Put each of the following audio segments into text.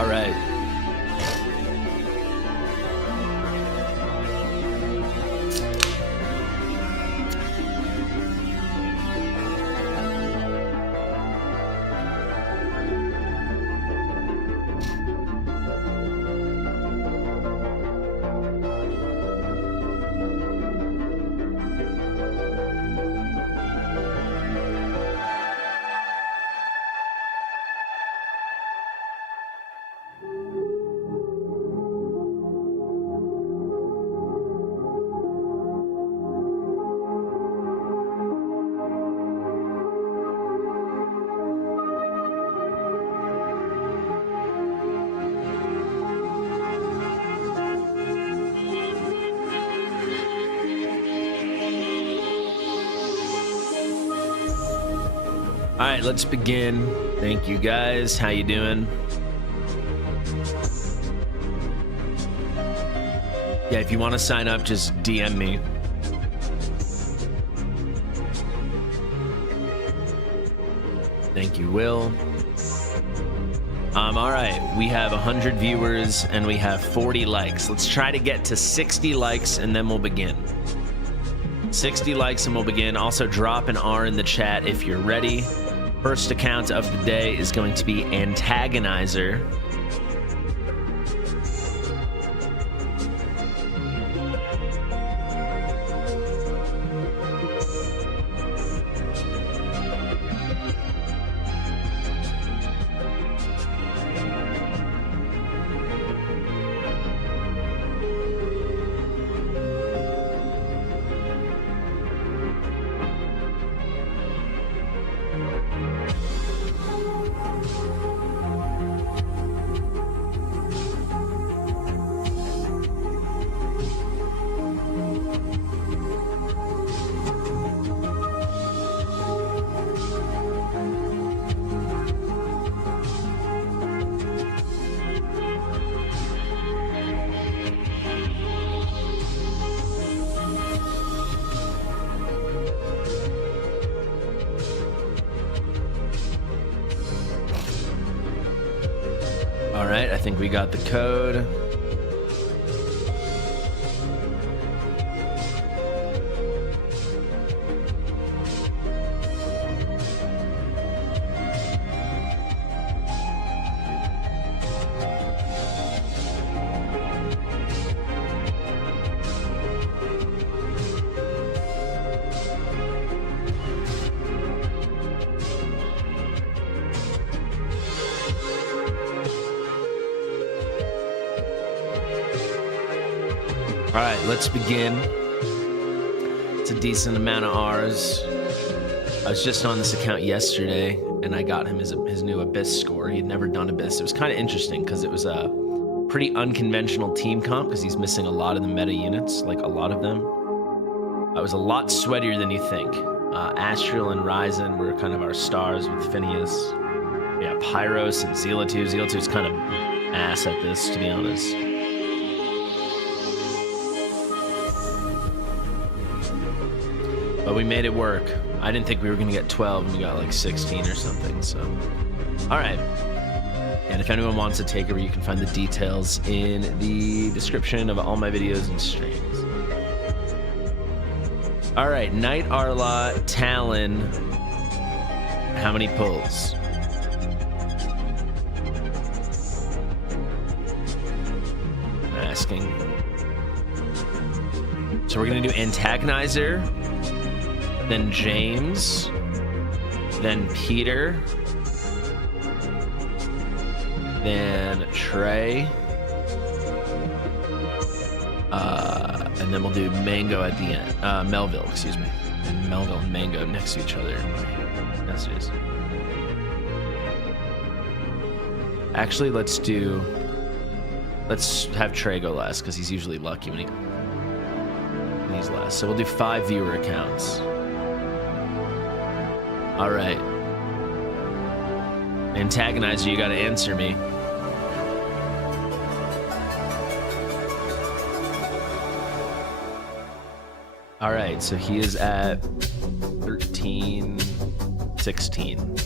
All right. All right, let's begin. Thank you guys. How you doing? Yeah, if you want to sign up, just DM me. Thank you, Will. All right, we have 100 viewers and we have 40 likes. Let's try to get to 60 likes and then we'll begin. 60 likes and we'll begin. Also, drop an R in the chat if you're ready. First account of the day is going to be Antagonizer. All right, I think we got the code. All right, let's begin. It's a decent amount of R's. I was just on this account yesterday, and I got him his new Abyss score. He'd never done Abyss. It was kind of interesting because it was a pretty unconventional team comp because he's missing a lot of the meta units, like a lot of them. It was a lot sweatier than you think. Astral and Ryzen were kind of our stars with Phineas. Yeah, Pyros and Zealot2. Zealot2's kind of ass at this, to be honest. But we made it work. I didn't think we were gonna get 12 and we got like 16 or something, so. All right. And if anyone wants to take over, you can find the details in the description of all my videos and streams. All right, Knight Arlott, Talin. How many pulls? I'm asking. So we're gonna do Antagonizer, then James, then Peter, then Trey, and then we'll do Mango at the end. Melville, excuse me. And Melville and Mango next to each other in my messages. Actually, let's have Trey go last because he's usually lucky when he's last. So we'll do 5 viewer accounts. All right. Antagonizer, you gotta answer me. All right, so he is at 13, 16.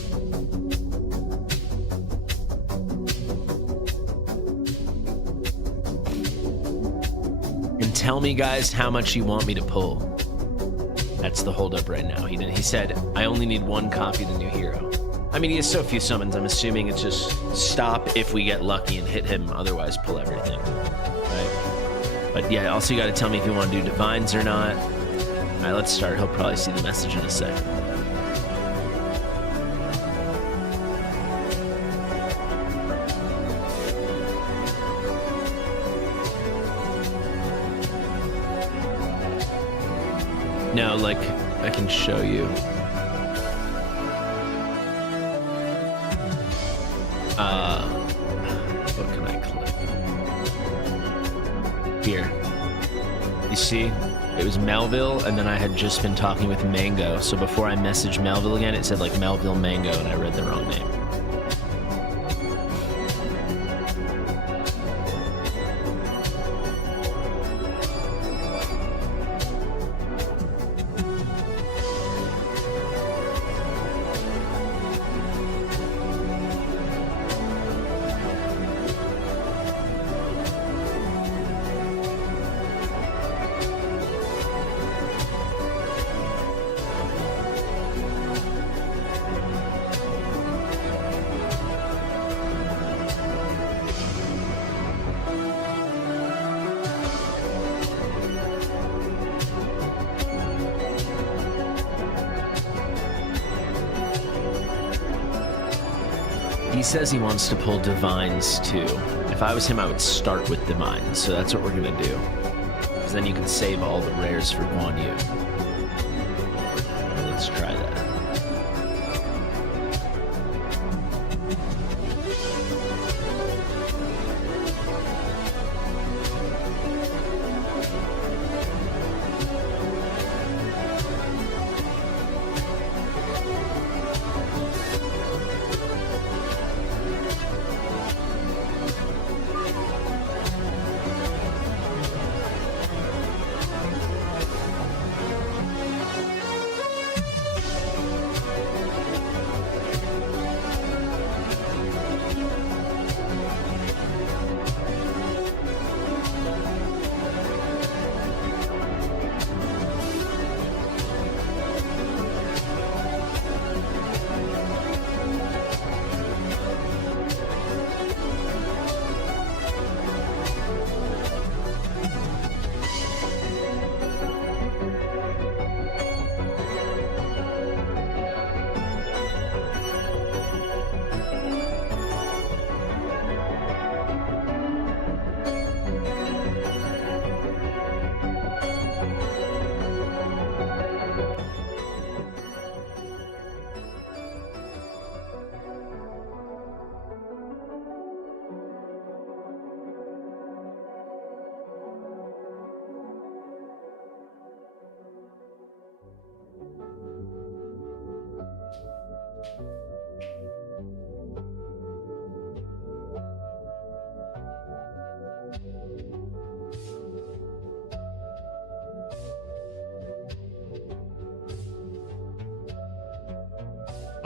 tell me, guys, how much you want me to pull. That's the holdup right now. He said, I only need one copy of the new hero. I mean, he has so few summons. I'm assuming it's just stop if we get lucky and hit him. Otherwise, pull everything. Right? But yeah, also you got to tell me if you want to do divines or not. All right, let's start. He'll probably see the message in a second. No, like, I can show you. What can I click? Here. You see? It was Melville, and then I had just been talking with Mango. So before I messaged Melville again, it said like Melville Mango, and I read the wrong name. He says he wants to pull divines too. If I was him, I would start with divines. So that's what we're gonna do. Because then you can save all the rares for Guan Yu. Let's try that.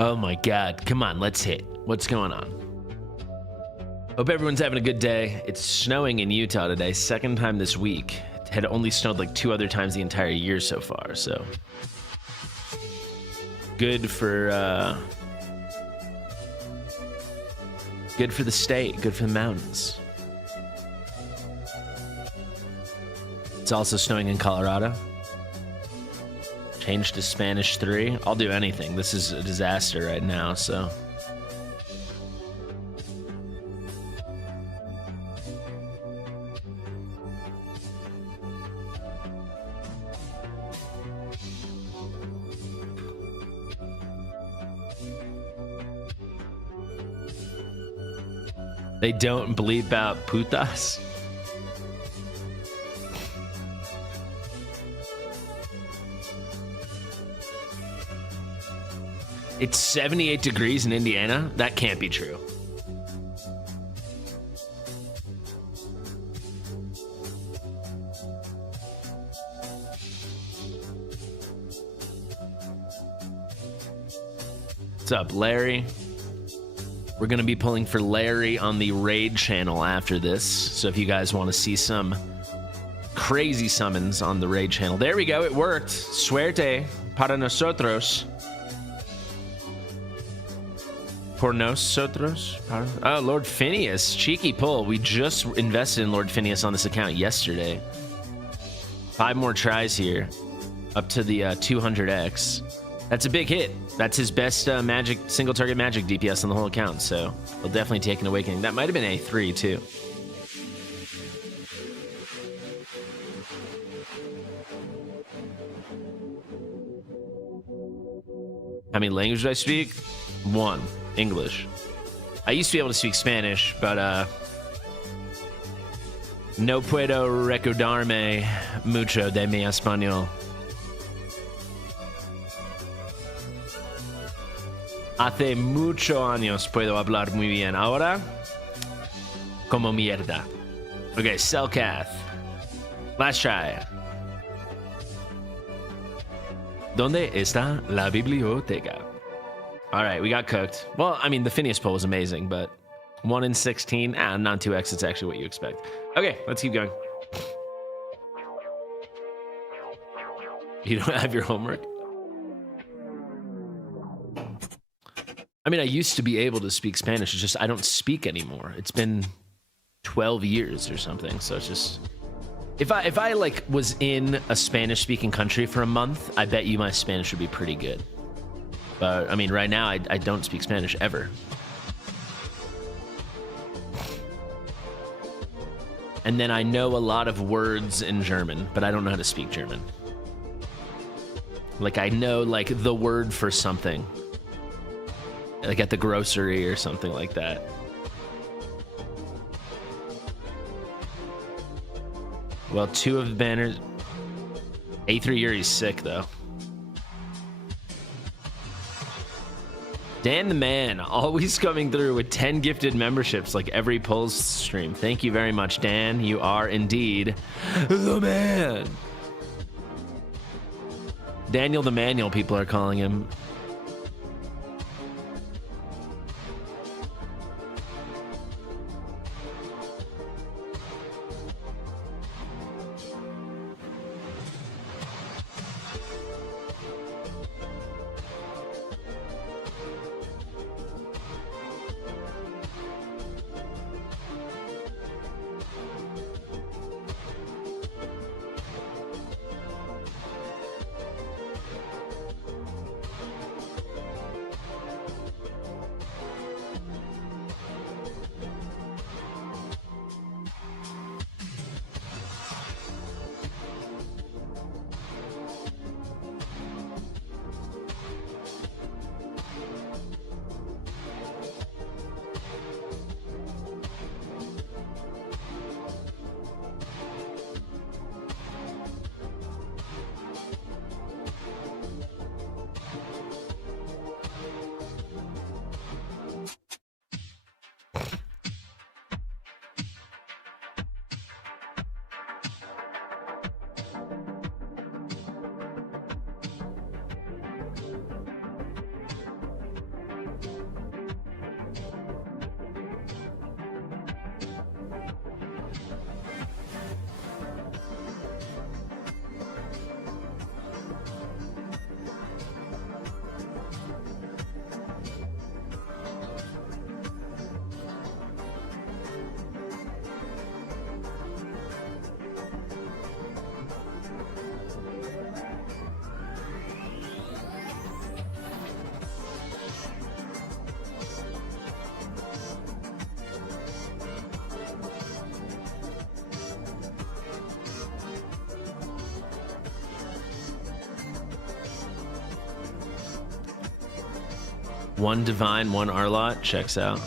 Oh my God, come on, let's hit. What's going on? Hope everyone's having a good day. It's snowing in Utah today, second time this week. It had only snowed like 2 other times the entire year so far, so. Good for the state, good for the mountains. It's also snowing in Colorado. Change to Spanish 3. I'll do anything. This is a disaster right now, so. They don't bleep out putas. It's 78 degrees in Indiana? That can't be true. What's up, Larry? We're going to be pulling for Larry on the Raid channel after this. So if you guys want to see some crazy summons on the raid channel. There we go. It worked. Suerte para nosotros. Por nosotros. Oh, Lord Phineas. Cheeky pull. We just invested in Lord Phineas on this account yesterday. 5 more tries here. Up to the 200x. That's a big hit. That's his best magic single target magic DPS on the whole account. So he'll definitely take an awakening. That might have been A3 too. How many languages do I speak? 1. English. I used to be able to speak Spanish, but no puedo recordarme mucho de mi español. Hace mucho años puedo hablar muy bien. Ahora, como mierda. Okay, Selcath. Last try. ¿Dónde está la biblioteca? All right, we got cooked. Well, I mean, the Phineas poll was amazing, but 1 in 16, not 2x, it's actually what you expect. Okay, let's keep going. You don't have your homework? I mean, I used to be able to speak Spanish. It's just I don't speak anymore. It's been 12 years or something, so it's just... If I like was in a Spanish-speaking country for a month, I bet you my Spanish would be pretty good. But I mean, right now I don't speak Spanish ever. And then I know a lot of words in German, but I don't know how to speak German. Like I know like the word for something, like at the grocery or something like that. Well, 2 of the banners. A3 Yuri's sick, though. Dan the Man, always coming through with 10 gifted memberships like every Pulse stream. Thank you very much, Dan. You are indeed the man. Daniel the Manual, people are calling him. One Divine, 1 Arlott, checks out.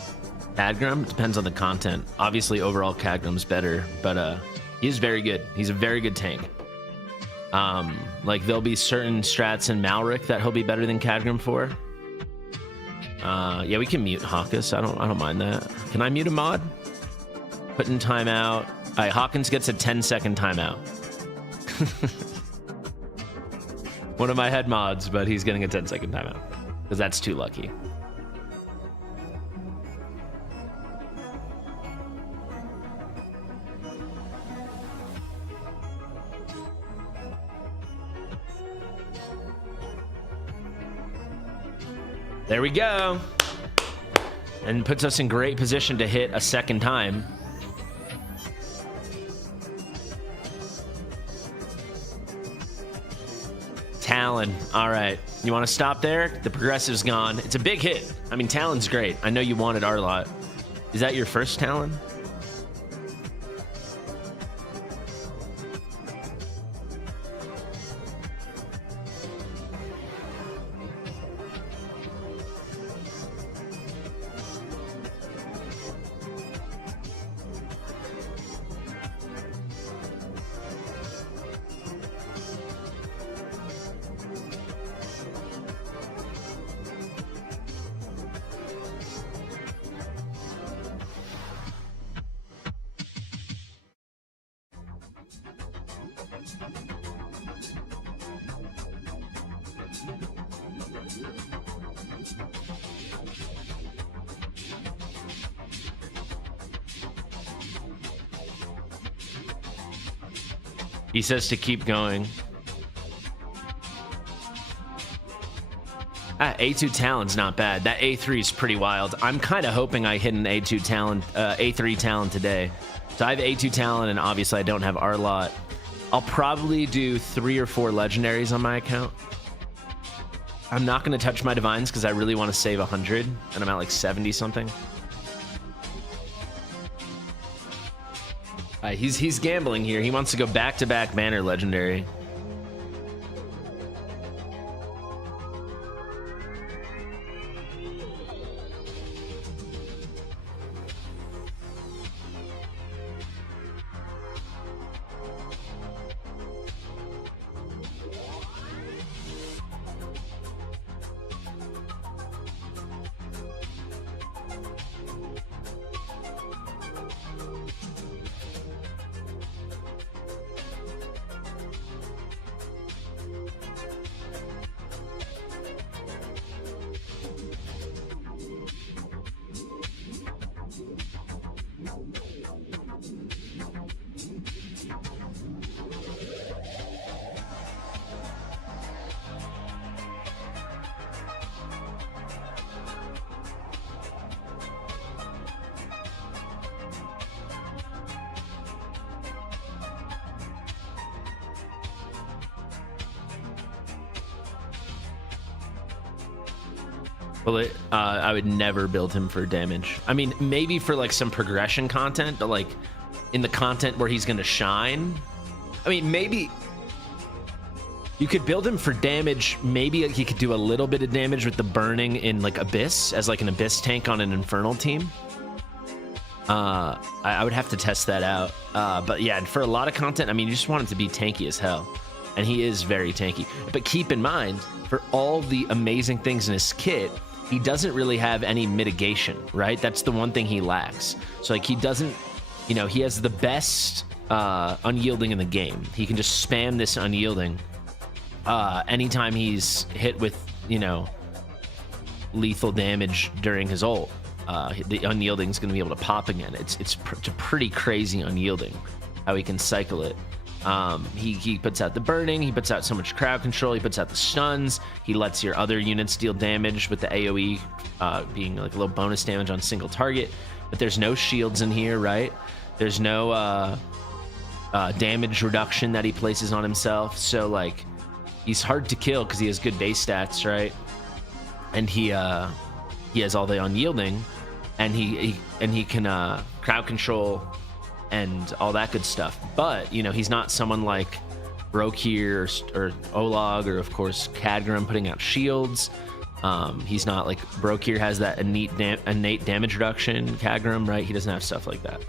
Cadgram, depends on the content. Obviously, overall, Cadgram's better, but he's very good. He's a very good tank. Like, there'll be certain strats in Malric that he'll be better than Cadgram for. Yeah, we can mute Hawkins. I don't mind that. Can I mute a mod? Put in timeout. All right, Hawkins gets a 10-second timeout. One of my head mods, but he's getting a 10-second timeout because that's too lucky. There we go. And puts us in great position to hit a second time. Talin. All right. You want to stop there? The progressive's gone. It's a big hit. I mean, Talin's great. I know you wanted Arlott. Is that your first Talin? He says to keep going. A2 Talin's not bad. That A3 is pretty wild. I'm kind of hoping I hit an A2 Talin, A3 Talin today. So I have A2 Talin, and obviously I don't have Arlott. I'll probably do 3 or 4 legendaries on my account. I'm not going to touch my divines because I really want to save 100, and I'm at like 70 something. He's gambling here. He wants to go back-to-back banner legendary. Well, I would never build him for damage. I mean, maybe for like some progression content, but like in the content where he's gonna shine. I mean, maybe you could build him for damage. Maybe he could do a little bit of damage with the burning in like Abyss as like an Abyss tank on an Infernal team. I would have to test that out. But yeah, for a lot of content, I mean, you just want him to be tanky as hell. And he is very tanky. But keep in mind, for all the amazing things in his kit, he doesn't really have any mitigation, right? That's the one thing he lacks. So like he doesn't, you know, he has the best unyielding in the game. He can just spam this unyielding anytime he's hit with, you know, lethal damage during his ult. The unyielding is going to be able to pop again. It's a pretty crazy unyielding how he can cycle it. He puts out the burning, he puts out so much crowd control, he puts out the stuns, he lets your other units deal damage with the AoE being like a little bonus damage on single target. But there's no shields in here, right? There's no damage reduction that he places on himself. So like he's hard to kill because he has good base stats, right? And he has all the unyielding, and he can crowd control and all that good stuff. But, you know, he's not someone like Brokir or Olag or, of course, Khadgram putting out shields. He's not like Brokir has that innate damage reduction, Khadgram, right? He doesn't have stuff like that.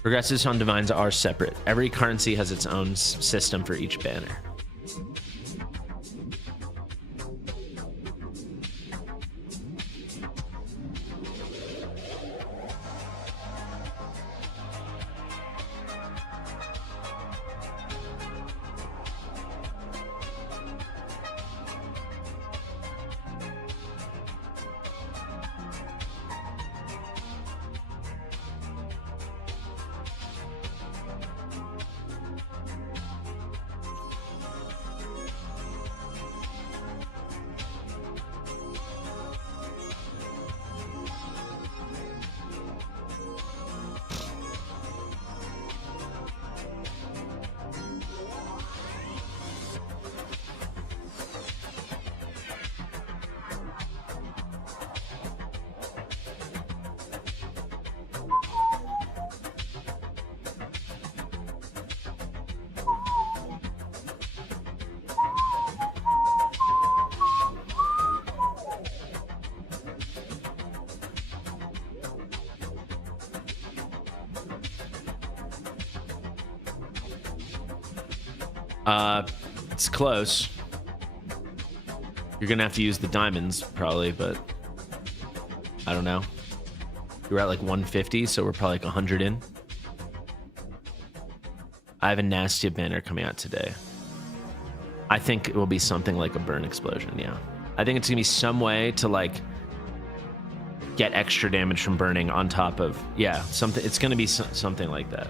Progressives on Divines are separate. Every currency has its own system for each banner. It's close. You're gonna have to use the diamonds probably, but I don't know. We're at like 150, so we're probably like 100 in. I have a nasty banner coming out today. I think it will be something like a burn explosion, yeah. I think it's gonna be some way to like get extra damage from burning on top of, yeah, something. It's gonna be something like that.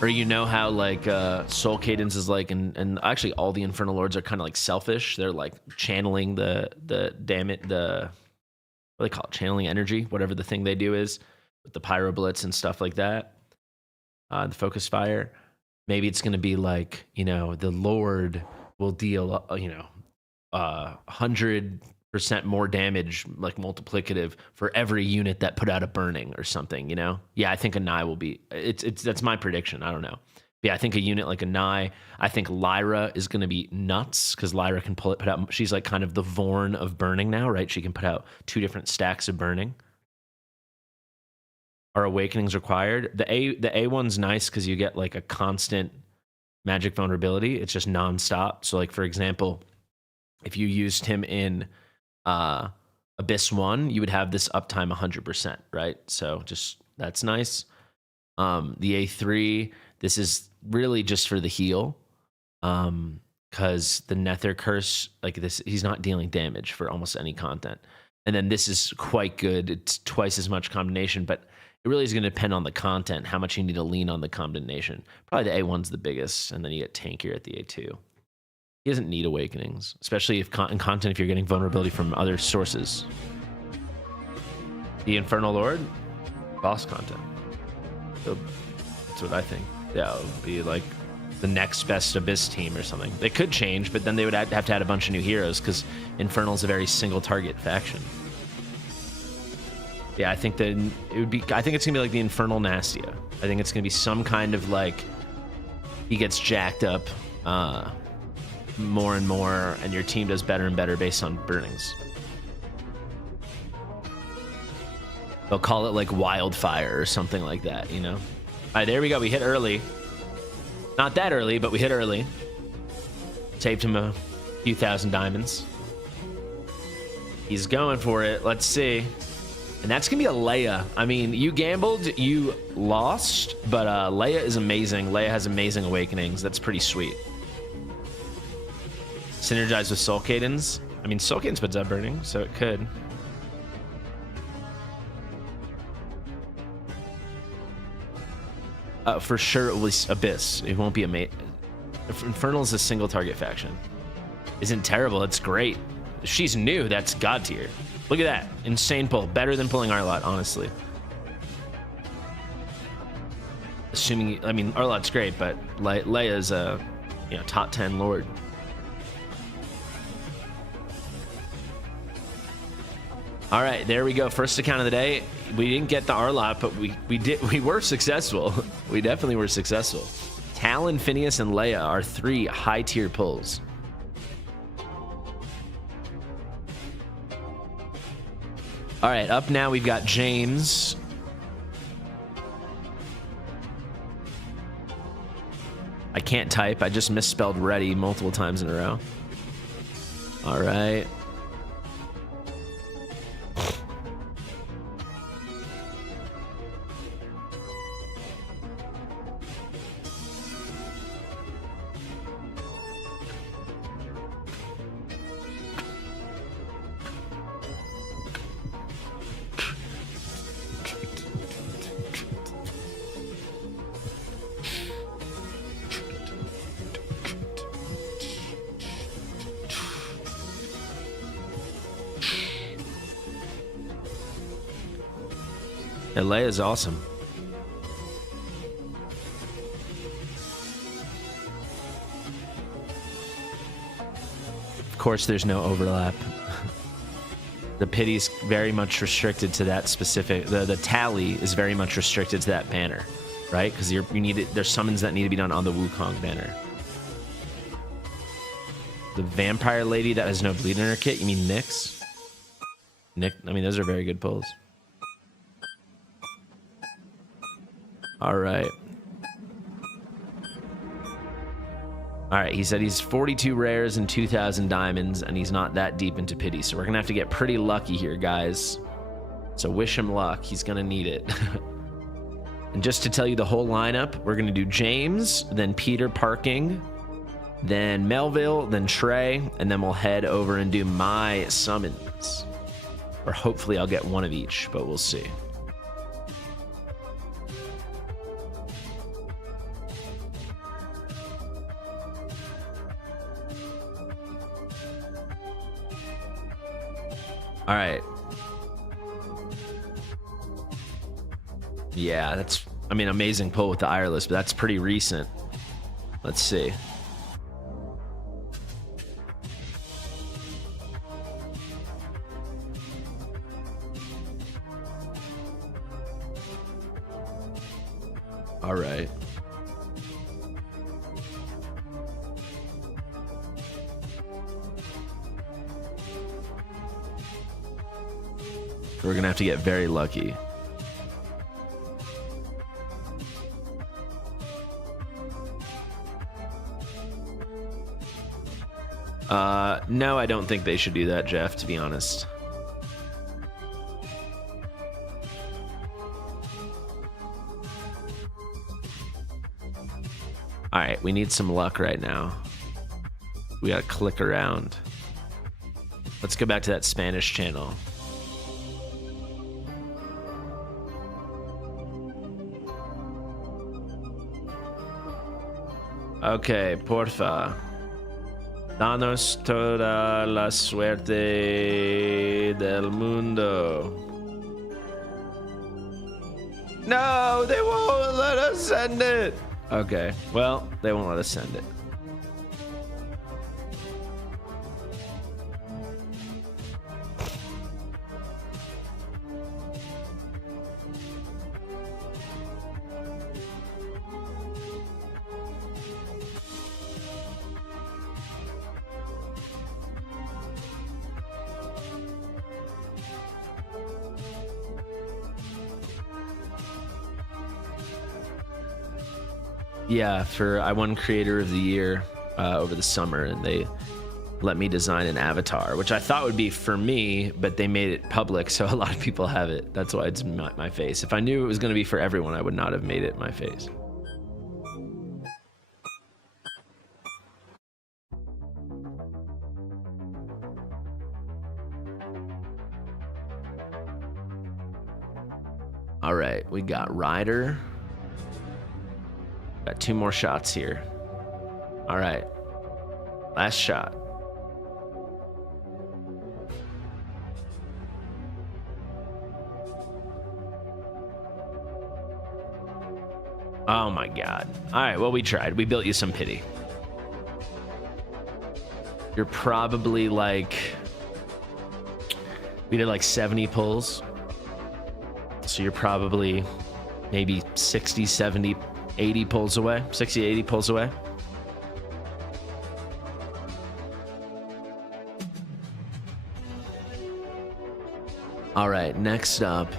Or you know how like Soul Cadence is like, and actually all the Infernal Lords are kind of like selfish. They're like channeling the what do they call it? Channeling energy, whatever the thing they do is, with the Pyro Blitz and stuff like that. The Focus Fire. Maybe it's going to be like, you know, the Lord will deal, 100% more damage, like multiplicative for every unit that put out a burning or something, you know? Yeah, I think a Nai will be, that's my prediction. I don't know. Yeah, I think a unit like a Nai, I think Lyra is going to be nuts because Lyra can put out, she's like kind of the Vorn of burning now, right? She can put out 2 different stacks of burning. Are awakenings required? The A one's nice because you get like a constant magic vulnerability. It's just nonstop. So like, for example, if you used him in Abyss 1, you would have this uptime 100%, right? So just, that's nice. The A3, this is really just for the heal. Because the Nether Curse, like this, he's not dealing damage for almost any content. And then this is quite good. It's twice as much combination, but it really is going to depend on the content, how much you need to lean on the combination. Probably the A1's the biggest, and then you get tankier at the A2. He doesn't need awakenings, especially if in content, if you're getting vulnerability from other sources. The Infernal Lord, boss content. So that's what I think. Yeah, it would be like the next best Abyss team or something. They could change, but then they would have to add a bunch of new heroes because Infernal's a very single target faction. Yeah, I think that it would be. I think it's gonna be like the Infernal Nastia. I think it's gonna be some kind of like he gets jacked up more and more, and your team does better and better based on burnings. They'll call it like Wildfire or something like that, you know. All right, there we go. We hit early. Not that early, but we hit early. Saved him a few thousand diamonds. He's going for it. Let's see. And that's going to be a Leia. I mean, you gambled, you lost, but Leia is amazing. Leia has amazing awakenings. That's pretty sweet. Synergize with Soul Cadence. I mean, Soul Cadence puts out burning, so it could. For sure, it was Abyss. It won't be a mate. Infernal is a single target faction. Isn't terrible. It's great. If she's new, that's God tier. Look at that. Insane pull. Better than pulling Arlott, honestly. Assuming, I mean, Arlott's great, but Leia's a top 10 Lord. All right, there we go. First account of the day. We didn't get the Arlott, but we were successful. We definitely were successful. Talin, Phineas, and Leia are 3 high tier pulls. All right, up now we've got James. I can't type. I just misspelled ready multiple times in a row. All right. LA is awesome. Of course, there's no overlap. The pity's very much restricted to that specific. The tally is very much restricted to that banner, right? Because you need it. There's summons that need to be done on the Wukong banner. The vampire lady that has no bleed in her kit. You mean Nyx? Nick, I mean, those are very good pulls. All right. All right, he said he's 42 rares and 2,000 diamonds, and he's not that deep into pity, so we're gonna have to get pretty lucky here, guys. So wish him luck. He's gonna need it. And just to tell you the whole lineup, we're gonna do James, then Peter Parking, then Melville, then Trey, and then we'll head over and do my summons. Or hopefully I'll get one of each, but we'll see. All right. Yeah, that's, I mean, amazing pull with the Ireless, but that's pretty recent. Let's see. All right. We're gonna have to get very lucky. No, I don't think they should do that, Jeff, to be honest. All right, we need some luck right now. We gotta click around. Let's go back to that Spanish channel. Okay, porfa. Danos toda la suerte del mundo. No, they won't let us send it. Okay, well, they won't let us send it. Yeah, I won Creator of the Year over the summer, and they let me design an avatar, which I thought would be for me, but they made it public, so a lot of people have it. That's why it's my face. If I knew it was going to be for everyone, I would not have made it my face. All right, we got Ryder. Got 2 more shots here. All right. Last shot. Oh my God. All right, well, we tried. We built you some pity. You're probably like... We did like 70 pulls. So you're probably maybe 60, 70... 80 pulls away, 60, 80 pulls away. All right, next up.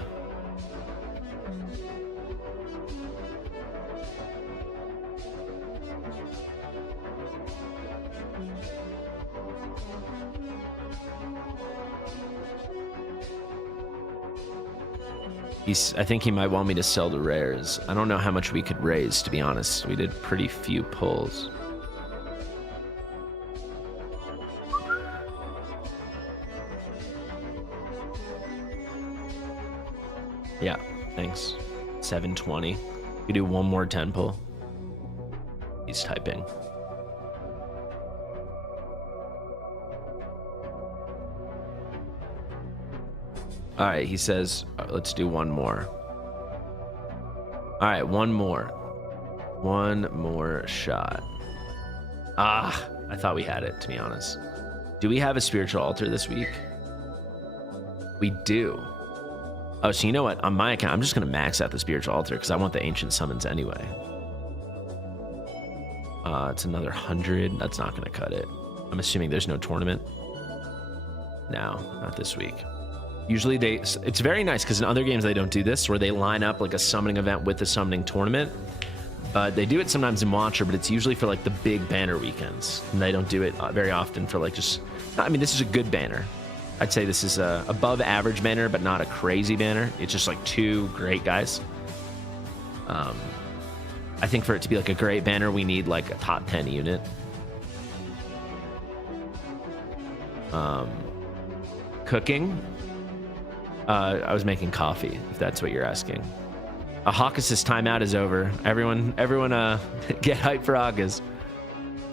I think he might want me to sell the rares. I don't know how much we could raise, to be honest. We did pretty few pulls. Yeah, thanks. 720. We do one more 10 pull. He's typing. All right, he says, let's do one more. All right, one more. One more shot. Ah, I thought we had it, to be honest. Do we have a spiritual altar this week? We do. Oh, so you know what? On my account, I'm just going to max out the spiritual altar because I want the ancient summons anyway. It's another 100. That's not going to cut it. I'm assuming there's no tournament. No, not this week. Usually it's very nice because in other games they don't do this, where they line up like a summoning event with a summoning tournament. But they do it sometimes in Watcher, but it's usually for like the big banner weekends. And they don't do it very often for like just, I mean, this is a good banner. I'd say this is a above average banner, but not a crazy banner. It's just like two great guys. I think for it to be like a great banner, we need like a top 10 unit. Cooking. I was making coffee, if that's what you're asking. Hawkus' timeout is over. Everyone, get hyped for Hawkus.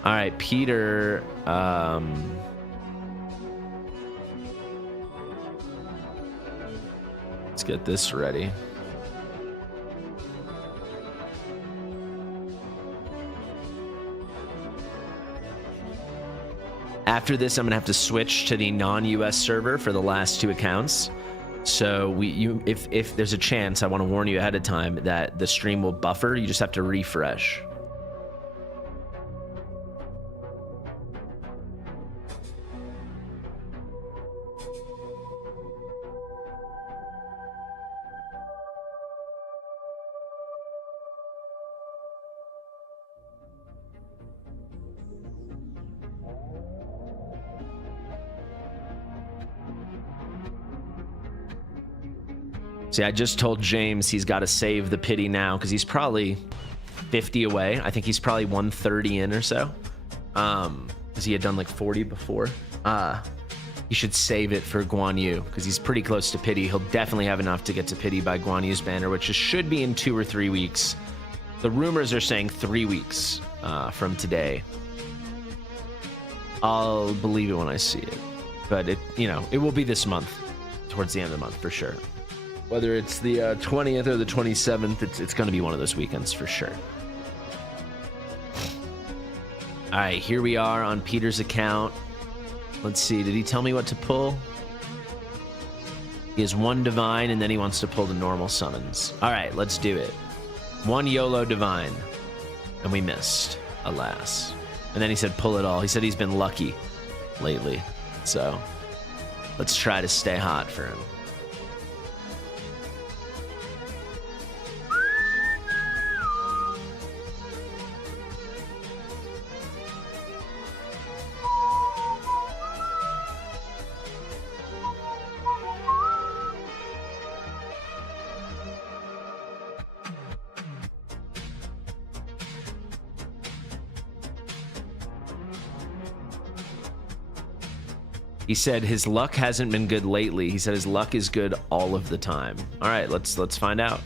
All right, Peter. Let's get this ready. After this, I'm gonna have to switch to the non-US server for the last two accounts. So if there's a chance, I want to warn you ahead of time that the stream will buffer. You just have to refresh. See, I just told James he's got to save the pity now because he's probably 50 away. I think he's probably 130 in or so. Because he had done like 40 before. He should save it for Guan Yu because he's pretty close to pity. He'll definitely have enough to get to pity by Guan Yu's banner, which should be in 2 or 3 weeks. The rumors are saying 3 weeks from today. I'll believe it when I see it. But it will be this month, towards the end of the month for sure. Whether it's the 20th or the 27th, it's going to be one of those weekends for sure. All right, here we are on Peter's account. Let's see, did he tell me what to pull? He has 1 divine, and then he wants to pull the normal summons. All right, let's do it. 1 YOLO divine, and we missed, alas. And then he said pull it all. He said he's been lucky lately, so let's try to stay hot for him. He said his luck hasn't been good lately. He said his luck is good all of the time. All right, let's find out.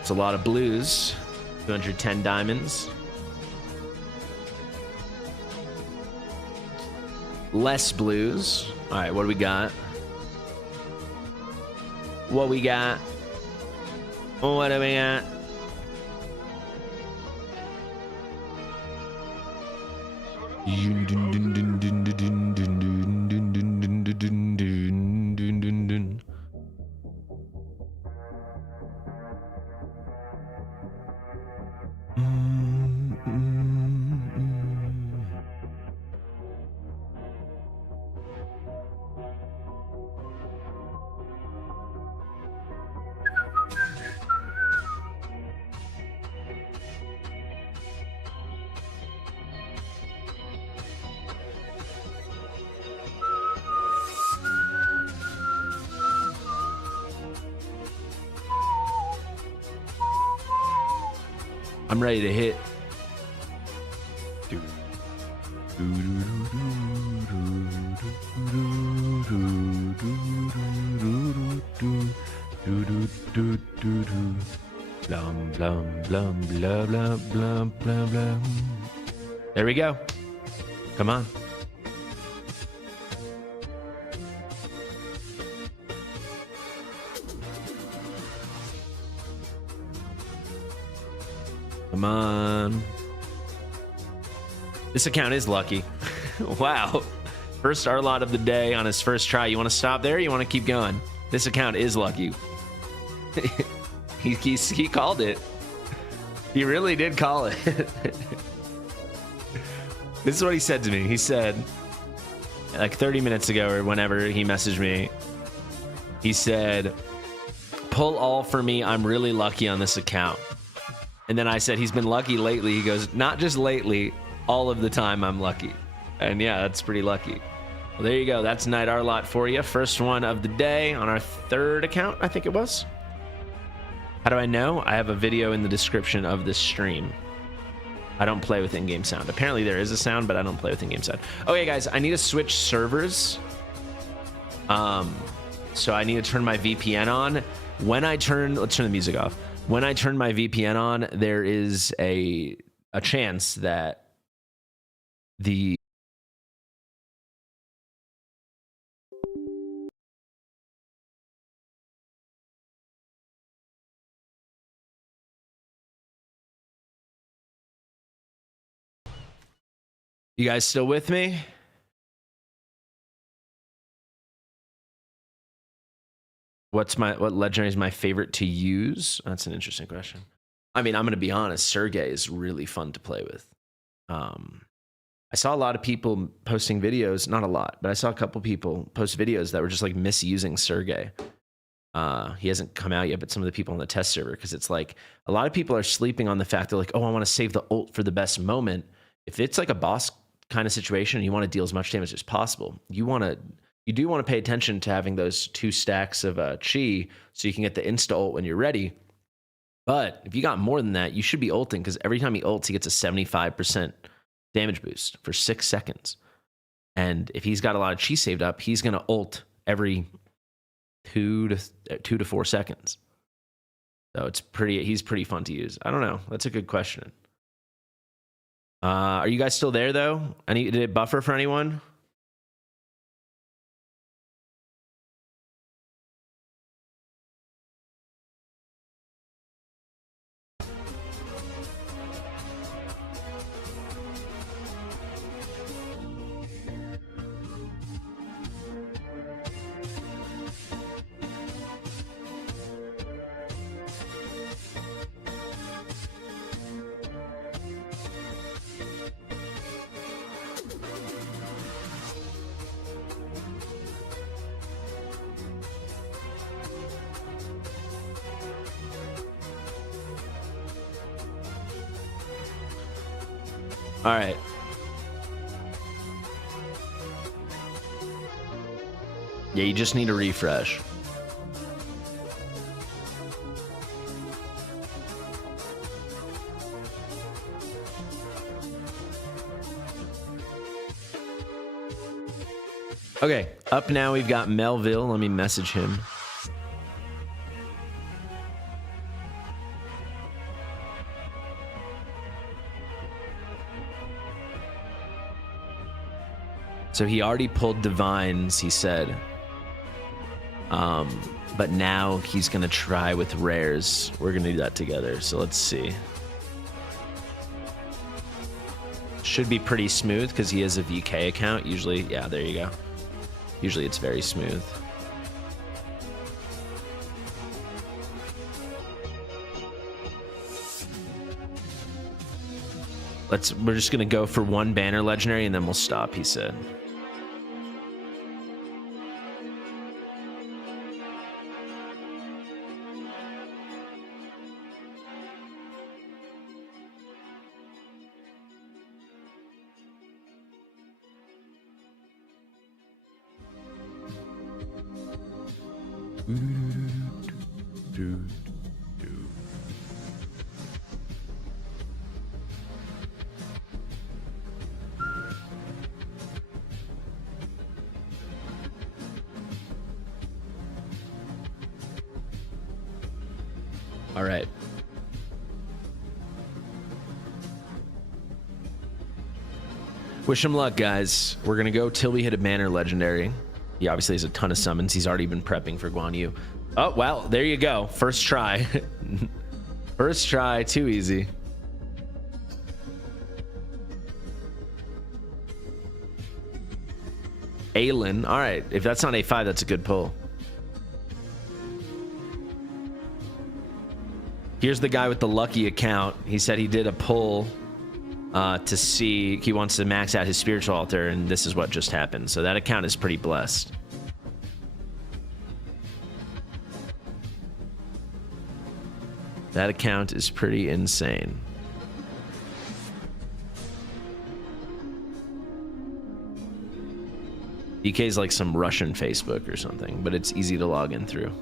It's a lot of blues. 210 diamonds. Less blues. All right, what do we got? What we got? What do we got? I'm ready to hit. do do. Blum blum blum blah blah blah blah blah. There we go. Come on. Come on. This account is lucky. Wow. First Arlott of the day on his first try. You want to stop there? Or you want to keep going? This account is lucky. He called it. He really did call it. This is what he said to me. He said, like 30 minutes ago or whenever he messaged me, he said, pull all for me. I'm really lucky on this account. And then I said, he's been lucky lately. He goes, not just lately, all of the time I'm lucky. And yeah, that's pretty lucky. Well, there you go. That's Night Arlott for you. First one of the day on our third account, I think it was. How do I know? I have a video in the description of this stream. I don't play with in-game sound. Apparently there is a sound, but I don't play with in-game sound. Okay, guys, I need to switch servers. So I need to turn my VPN on. When I turn, let's turn the music off. When I turn my VPN on, there is a chance that the You guys still with me? What legendary is my favorite to use? That's an interesting question. I mean, I'm going to be honest. Sergey is really fun to play with. I saw a lot of people posting videos, not a lot, but I saw a couple people post videos that were just like misusing Sergey. He hasn't come out yet, but some of the people on the test server, because it's like a lot of people are sleeping on the fact they're like, oh, I want to save the ult for the best moment. If it's like a boss kind of situation, you want to deal as much damage as possible. You do want to pay attention to having those 2 stacks of chi so you can get the insta ult when you're ready. But if you got more than that, you should be ulting, because every time he ults, he gets a 75% damage boost for 6 seconds. And if he's got a lot of chi saved up, he's going to ult every 2 to 4 seconds. So he's pretty fun to use. I don't know. That's a good question. Are you guys still there though? Did it buffer for anyone? All right. Yeah, you just need a refresh. Okay, up now we've got Melville. Let me message him. So he already pulled divines, he said. But now he's gonna try with rares. We're gonna do that together. So let's see. Should be pretty smooth because he has a VK account. Usually, yeah, there you go. Usually it's very smooth. We're just gonna go for 1 banner legendary and then we'll stop, he said. All right. Wish him luck, guys. We're going to go till we hit a banner legendary. He obviously has a ton of summons. He's already been prepping for Guan Yu. Oh, well, there you go. First try. First try. Too easy. Talin. All right. If that's not A5, that's a good pull. Here's the guy with the lucky account. He said he did a pull to see, he wants to max out his spiritual altar, and this is what just happened. So that account is pretty blessed. That account is pretty insane. DK is like some Russian Facebook or something, but it's easy to log in through.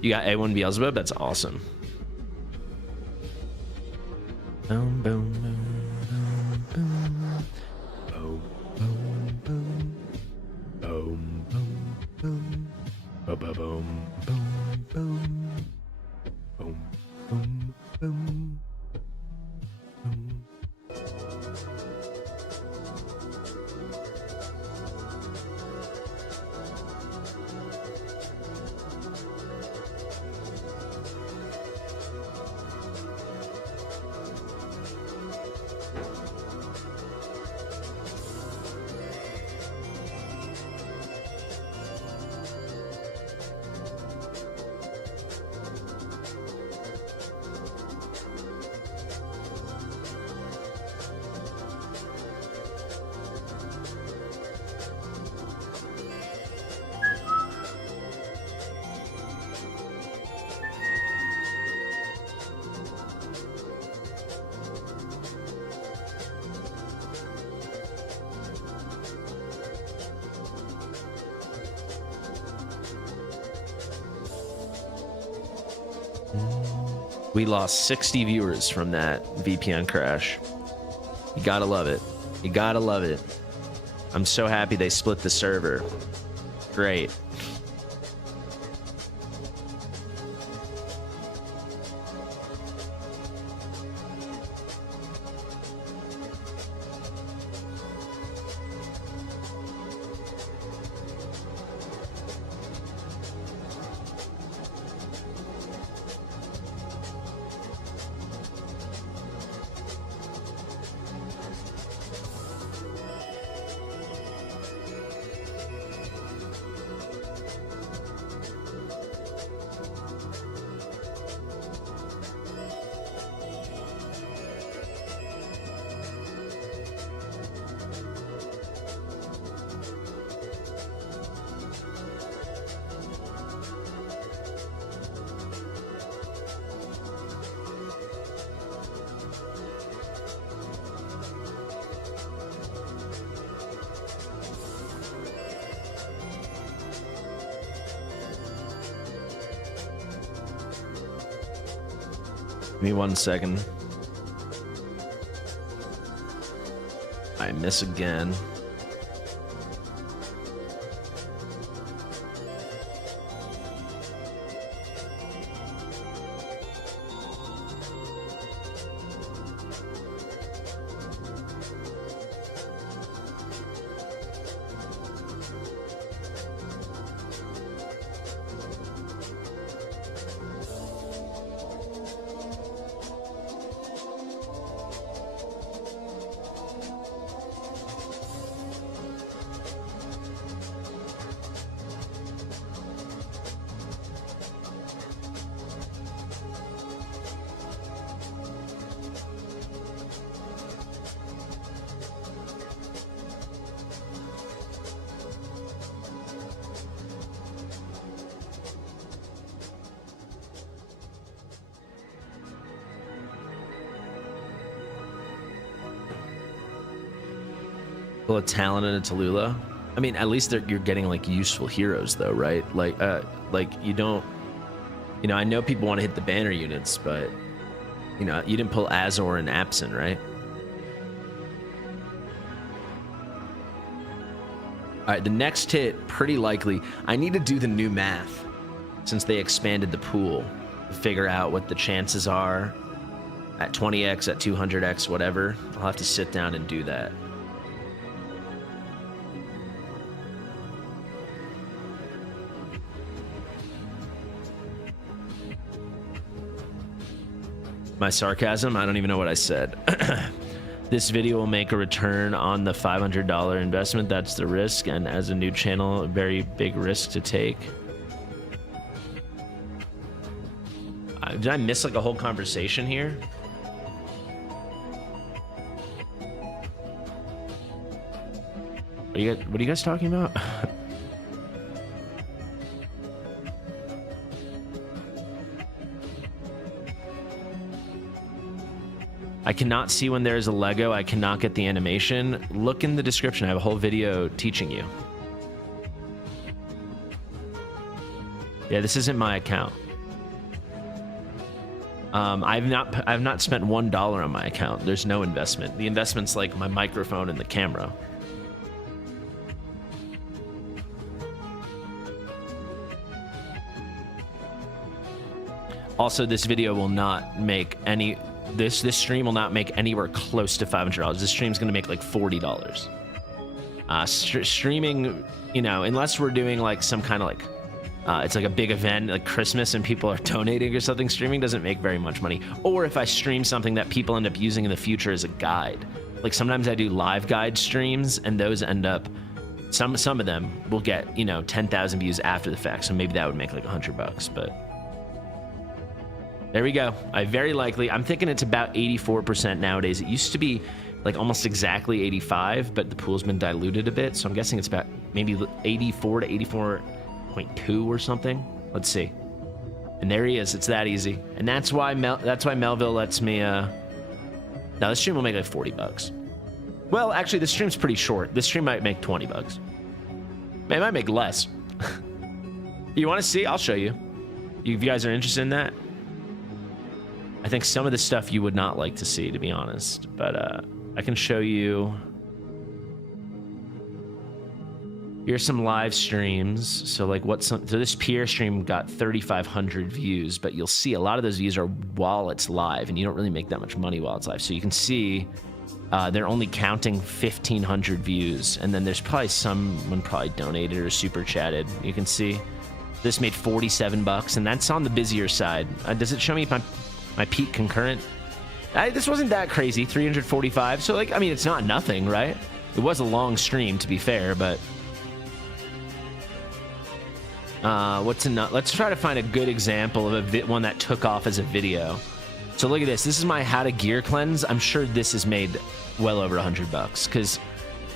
You got A1 Beelzebub? That's awesome. Boom, boom, boom, boom, boom. Boom, boom, boom. Boom, boom, boom. Boom, boom, boom, boom. Boom, boom, boom. Boom. We lost 60 viewers from that VPN crash. You gotta love it. You gotta love it. I'm so happy they split the server. Great. Give me 1 second. I miss again. Pull a Talin and a Tallulah. I mean, at least you're getting like useful heroes though, right? Like you don't, you know, I know people want to hit the banner units, but you know, you didn't pull Azor and Absent, right? All right, the next hit, pretty likely. I need to do the new math since they expanded the pool to figure out what the chances are at 20x, at 200x, whatever. I'll have to sit down and do that. My sarcasm? I don't even know what I said. This video will make a return on the $500 investment. That's the risk, and as a new channel, a very big risk to take. Did I miss like a whole conversation here? What are you guys talking about? I cannot see when there is a Lego. I cannot get the animation. Look in the description. I have a whole video teaching you. Yeah, this isn't my account. I've not spent $1 on my account. There's no investment. The investment's like my microphone and the camera. Also, this video will not make any. This stream will not make anywhere close to $500. This stream's gonna make like $40. Streaming, you know, unless we're doing like some kind of like, it's like a big event like Christmas and people are donating or something, streaming doesn't make very much money. Or if I stream something that people end up using in the future as a guide. Like sometimes I do live guide streams and those end up, some of them will get, you know, 10,000 views after the fact. So maybe that would make like $100, but. There we go. I'm thinking it's about 84% nowadays. It used to be like almost exactly 85, but the pool's been diluted a bit. So I'm guessing it's about maybe 84 to 84.2 or something. Let's see. And there he is. It's that easy. And that's why Melville lets me, now this stream will make like $40. Well, actually this stream's pretty short. This stream might make $20. It might make less. You want to see? I'll show you. If you guys are interested in that. I think some of the stuff you would not like to see, to be honest, but I can show you. Here's some live streams. So like so this Pierre stream got 3,500 views, but you'll see a lot of those views are while it's live, and you don't really make that much money while it's live. So you can see they're only counting 1,500 views, and then there's probably someone probably donated or super chatted. You can see this made $47, and that's on the busier side. Does it show me my peak concurrent? This wasn't that crazy, 345. So like, I mean, it's not nothing, right? It was a long stream, to be fair, but let's try to find a good example of one that took off as a video. So look at this. This is my how to gear cleanse. I'm sure this is made well over $100 because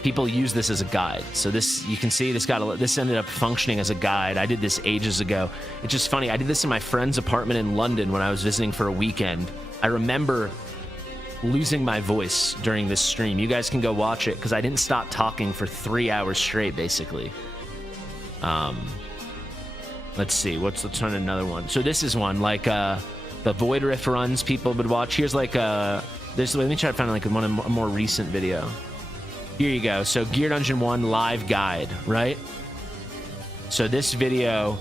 people use this as a guide. So this, you can see this ended up functioning as a guide. I did this ages ago. It's just funny. I did this in my friend's apartment in London when I was visiting for a weekend. I remember losing my voice during this stream. You guys can go watch it because I didn't stop talking for 3 hours straight, basically. Let's see. Let's find another one. So this is one like the Void Rift runs people would watch. Here's like let me try to find like a more recent video. Here you go. So Gear Dungeon 1 live guide, right? So this video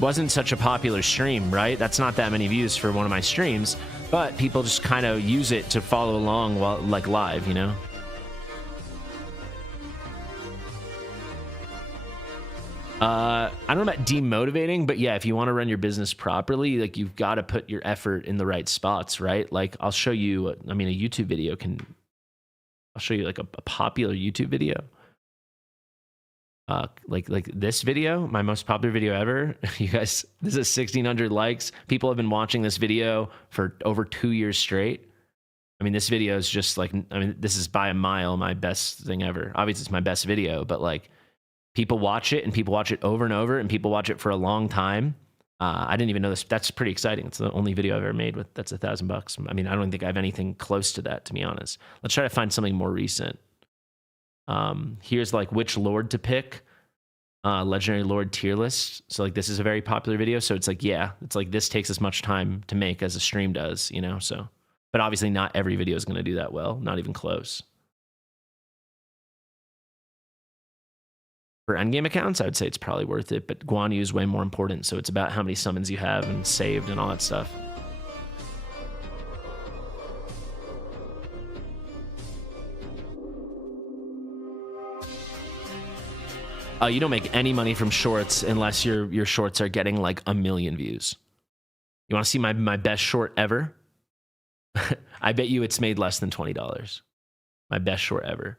wasn't such a popular stream, right? That's not that many views for one of my streams, but people just kind of use it to follow along while like live, you know? I don't know about demotivating, but yeah, if you want to run your business properly, like you've got to put your effort in the right spots, right? Like I'll show you, I mean, a YouTube video I'll show you like a popular YouTube video. Like this video, my most popular video ever. You guys, this is 1,600 likes. People have been watching this video for over 2 years straight. I mean, this video is just like, I mean, this is by a mile my best thing ever. Obviously, it's my best video, but like people watch it and people watch it over and over and people watch it for a long time. I didn't even know this. That's pretty exciting. It's the only video I've ever made that's $1,000. I mean, I don't think I have anything close to that, to be honest. Let's try to find something more recent. Here's like which lord to pick. Legendary lord tier list. So like this is a very popular video. So it's like, yeah, it's like this takes as much time to make as a stream does, you know? So, but obviously not every video is going to do that well. Not even close. For endgame accounts, I would say it's probably worth it, but Guan Yu is way more important. So it's about how many summons you have and saved and all that stuff. You don't make any money from shorts unless your shorts are getting like 1 million views. You want to see my best short ever? I bet you it's made less than $20. My best short ever.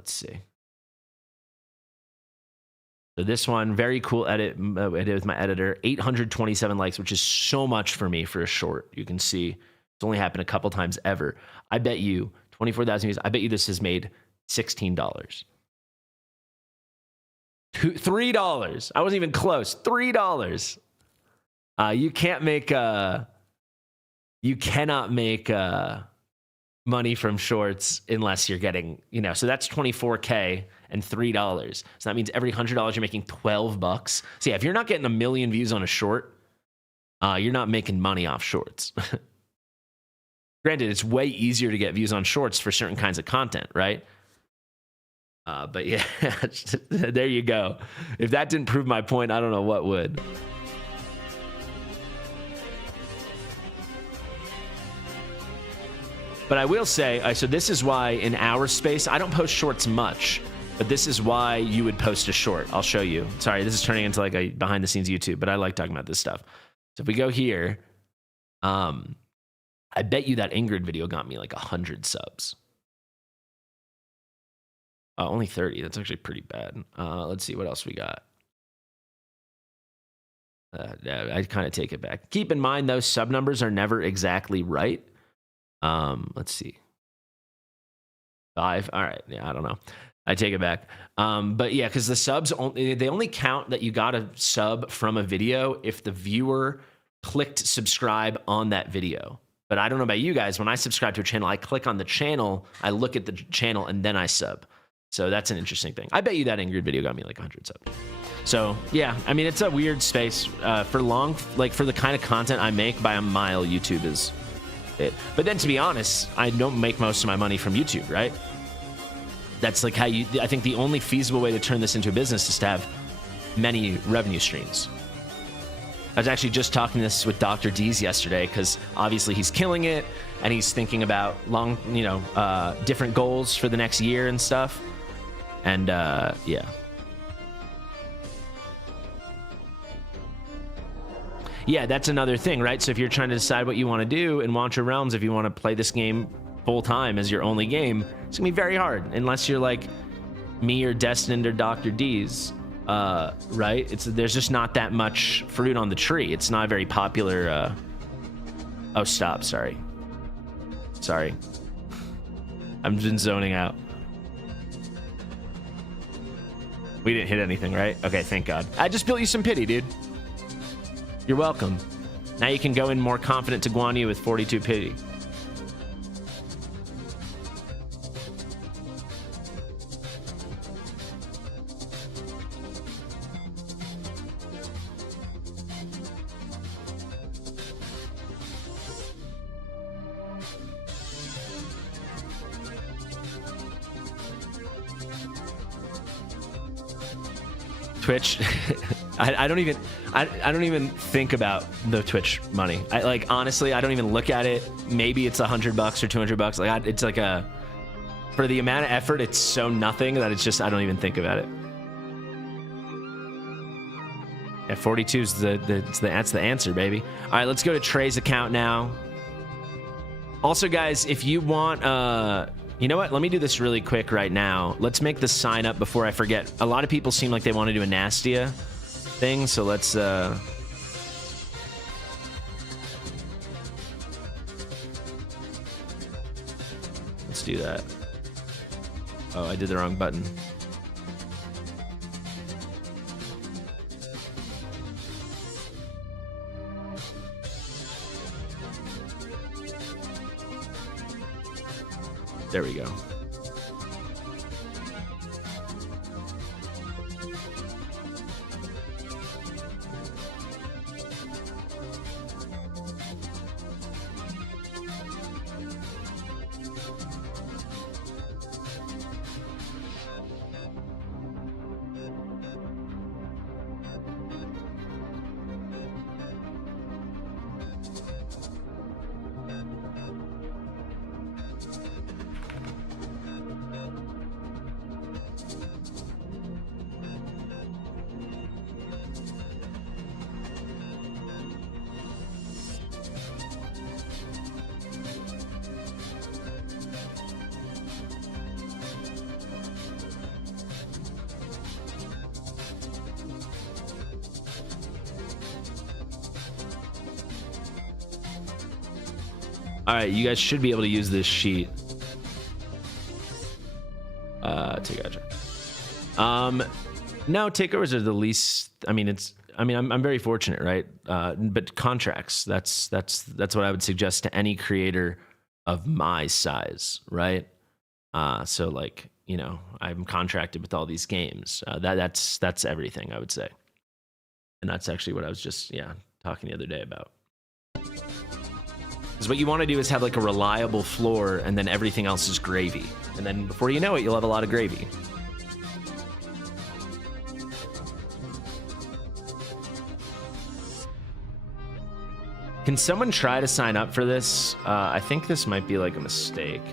Let's see. So this one, very cool edit I did with my editor. 827 likes, which is so much for me for a short. You can see it's only happened a couple times ever. I bet you 24,000 views. I bet you this has made $16. $3. I wasn't even close. $3. You cannot make money from shorts unless you're getting, you know, so that's 24K and $3. So that means every $100 you're making $12. So yeah, if you're not getting 1 million views on a short, you're not making money off shorts. Granted, it's way easier to get views on shorts for certain kinds of content, right? But yeah, there you go. If that didn't prove my point, I don't know what would. But I will say, so this is why in our space, I don't post shorts much, but this is why you would post a short. I'll show you. Sorry, this is turning into like a behind the scenes YouTube, but I like talking about this stuff. So if we go here, I bet you that Ingrid video got me like 100 subs. Only 30. That's actually pretty bad. Let's see what else we got. Yeah, I kind of take it back. Keep in mind, those sub numbers are never exactly right. Let's see. 5. All right. Yeah, I don't know. I take it back. But yeah, because the subs, they only count that you got a sub from a video if the viewer clicked subscribe on that video. But I don't know about you guys. When I subscribe to a channel, I click on the channel, I look at the channel, and then I sub. So that's an interesting thing. I bet you that Ingrid video got me like 100 subs. So yeah, I mean, it's a weird space. For the kind of content I make, by a mile, YouTube is it. But then to be honest, I don't make most of my money from YouTube, right? That's like how I think the only feasible way to turn this into a business is to have many revenue streams. I was actually just talking this with Dr. D's yesterday because obviously he's killing it and he's thinking about different goals for the next year and stuff. And yeah. Yeah, that's another thing, right? So if you're trying to decide what you want to do in Wancha Realms, if you want to play this game full time as your only game, it's gonna be very hard unless you're like me or Destined or Dr. D's. Right? There's just not that much fruit on the tree. It's not a very popular. Oh, stop! Sorry. I'm just zoning out. We didn't hit anything, right? Okay, thank God. I just built you some pity, dude. You're welcome. Now you can go in more confident to Guan Yu with 42 pity. Twitch. I don't even think about the Twitch money. Honestly, I don't even look at it. Maybe it's $100 or $200. It's like for the amount of effort, it's so nothing that it's just, I don't even think about it. Yeah, 42 is that's the answer, baby. All right, let's go to Trey's account now. Also, guys, if you want, you know what? Let me do this really quick right now. Let's make the sign up before I forget. A lot of people seem like they want to do a Nastia thing, so let's do that. Oh, I did the wrong button. There we go. All right, you guys should be able to use this sheet. Takeover. No, takeovers are the least. I'm very fortunate, right? But contracts. That's what I would suggest to any creator of my size, right? So like, you know, I'm contracted with all these games. That's everything, I would say. And that's actually what I was just talking the other day about. Because what you want to do is have like a reliable floor, and then everything else is gravy. And then before you know it, you'll have a lot of gravy. Can someone try to sign up for this? I think this might be like a mistake.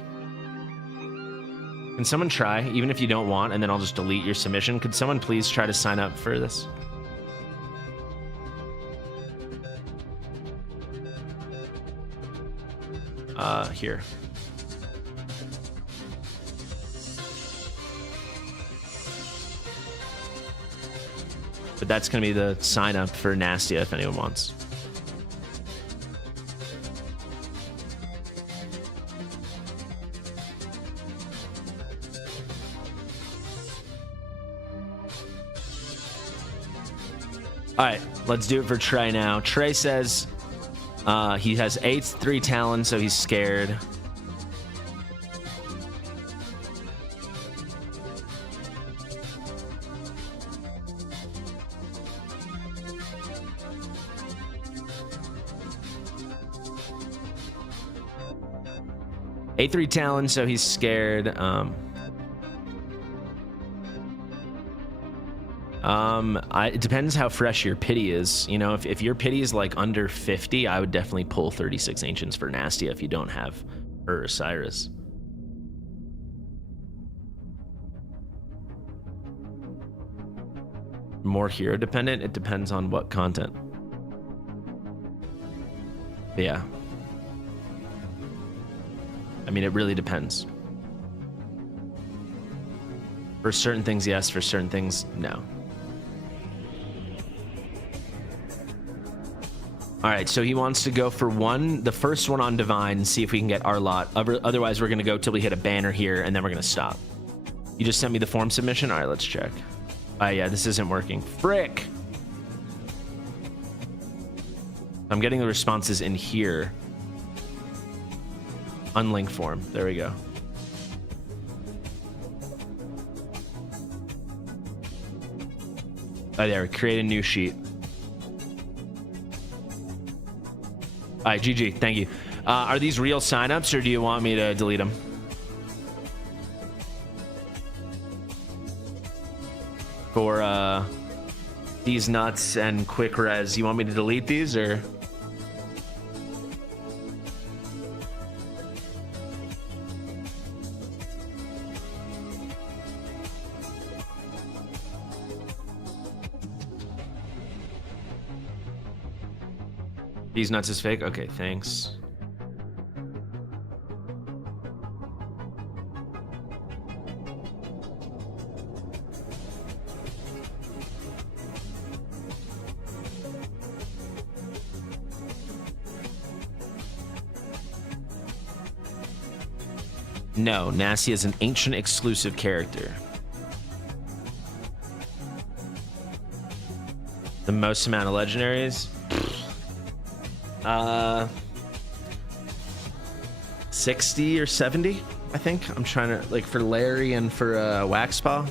Can someone try, even if you don't want, and then I'll just delete your submission? Could someone please try to sign up for this? Here. But that's going to be the sign up for Nastia if anyone wants. All right, let's do it for Trey now. Trey says he has 8-3 Talin, so he's scared. A3 Talin, so he's scared. It depends how fresh your pity is. You know, if your pity is like under 50, I would definitely pull 36 Ancients for Nastia if you don't have her Osiris. More hero dependent? It depends on what content. But yeah. I mean, it really depends. For certain things, yes. For certain things, no. All right, so he wants to go for the first one on Divine, and see if we can get Arlott. Otherwise, we're going to go till we hit a banner here, and then we're going to stop. You just sent me the form submission? All right, let's check. Yeah, this isn't working. Frick! I'm getting the responses in here. Unlink form. There we go. Oh, there. Create a new sheet. All right, GG. Thank you. Are these real signups, or do you want me to delete them? For these nuts and quick res, you want me to delete these, or? These nuts is fake? Okay, thanks. No, Nasty is an ancient exclusive character. The most amount of legendaries? 60 or 70, I think. I'm trying to, like, for Larry and for Wax Paw.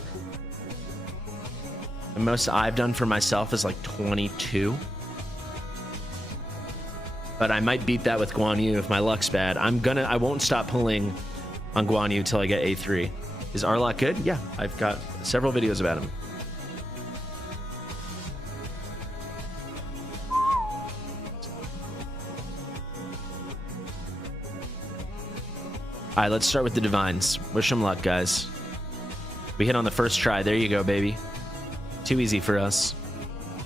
The most I've done for myself is like 22. But I might beat that with Guan Yu if my luck's bad. I won't stop pulling on Guan Yu till I get A3. Is Arlott good? Yeah, I've got several videos about him. All right, let's start with the Divines. Wish them luck, guys. We hit on the first try. There you go, baby. Too easy for us.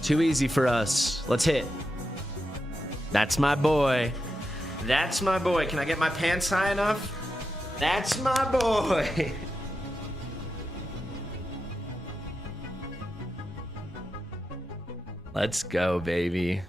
Too easy for us. Let's hit. That's my boy. That's my boy. Can I get my pants high enough? That's my boy. Let's go, baby.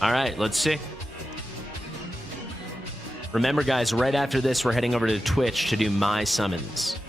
All right, let's see. Remember, guys, right after this, we're heading over to Twitch to do my summons.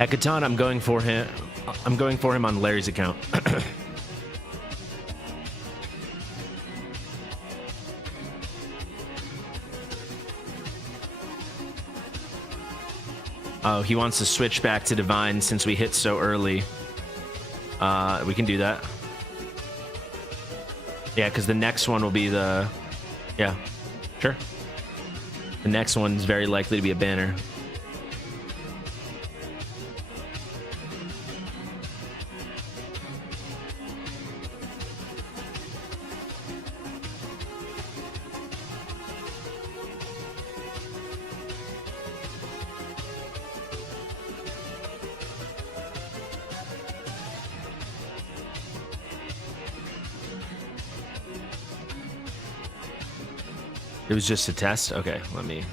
Hekaton, I'm going for him. I'm going for him on Larry's account. Oh, he wants to switch back to Divine since we hit so early. We can do that. Yeah, because the next one will be the... Yeah, sure. The next one's very likely to be a banner. It was just a test? Okay, let me...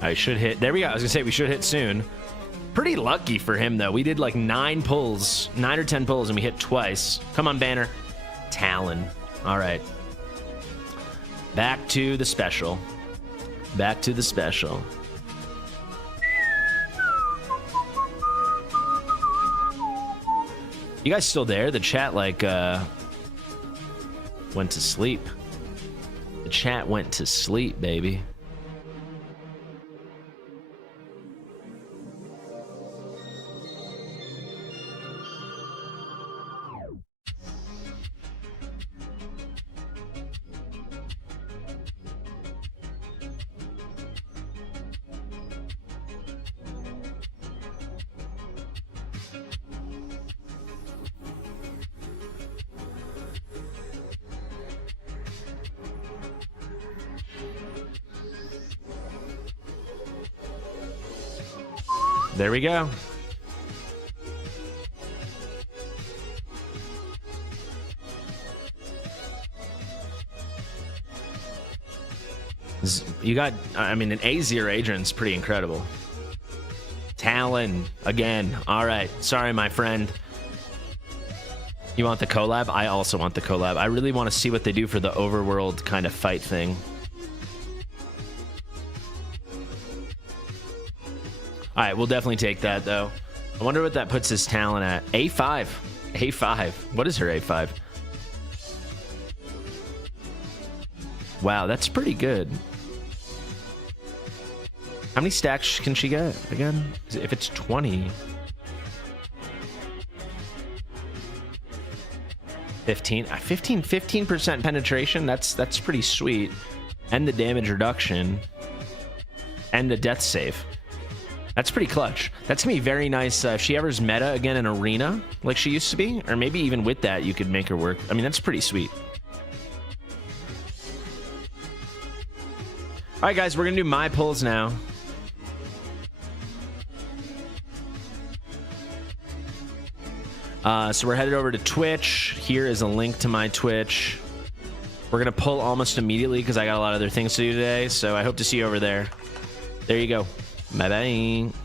I should hit. There we go. I was gonna say we should hit soon. Pretty lucky for him though. We did like 9 pulls, 9 or 10 pulls, and we hit twice. Come on, banner. Talin. All right. Back to the special. Back to the special. You guys still there? The chat like went to sleep. The chat went to sleep, baby. There we go. You got, I mean, an A0 agent's pretty incredible. Talin, again. All right. Sorry, my friend. You want the collab? I also want the collab. I really want to see what they do for the overworld kind of fight thing. All right, we'll definitely take that, though. I wonder what that puts his Talin at. A5. A5. What is her A5? Wow, that's pretty good. How many stacks can she get again? If it's 20. 15% penetration. That's pretty sweet. And the damage reduction. And the death save. That's pretty clutch. That's gonna be very nice if she ever's meta again in arena like she used to be, or maybe even with that you could make her work. I mean, that's pretty sweet. All right, guys, we're gonna do my pulls now. So we're headed over to Twitch. Here is a link to my Twitch. We're gonna pull almost immediately because I got a lot of other things to do today. So I hope to see you over there. There you go. Bye bye.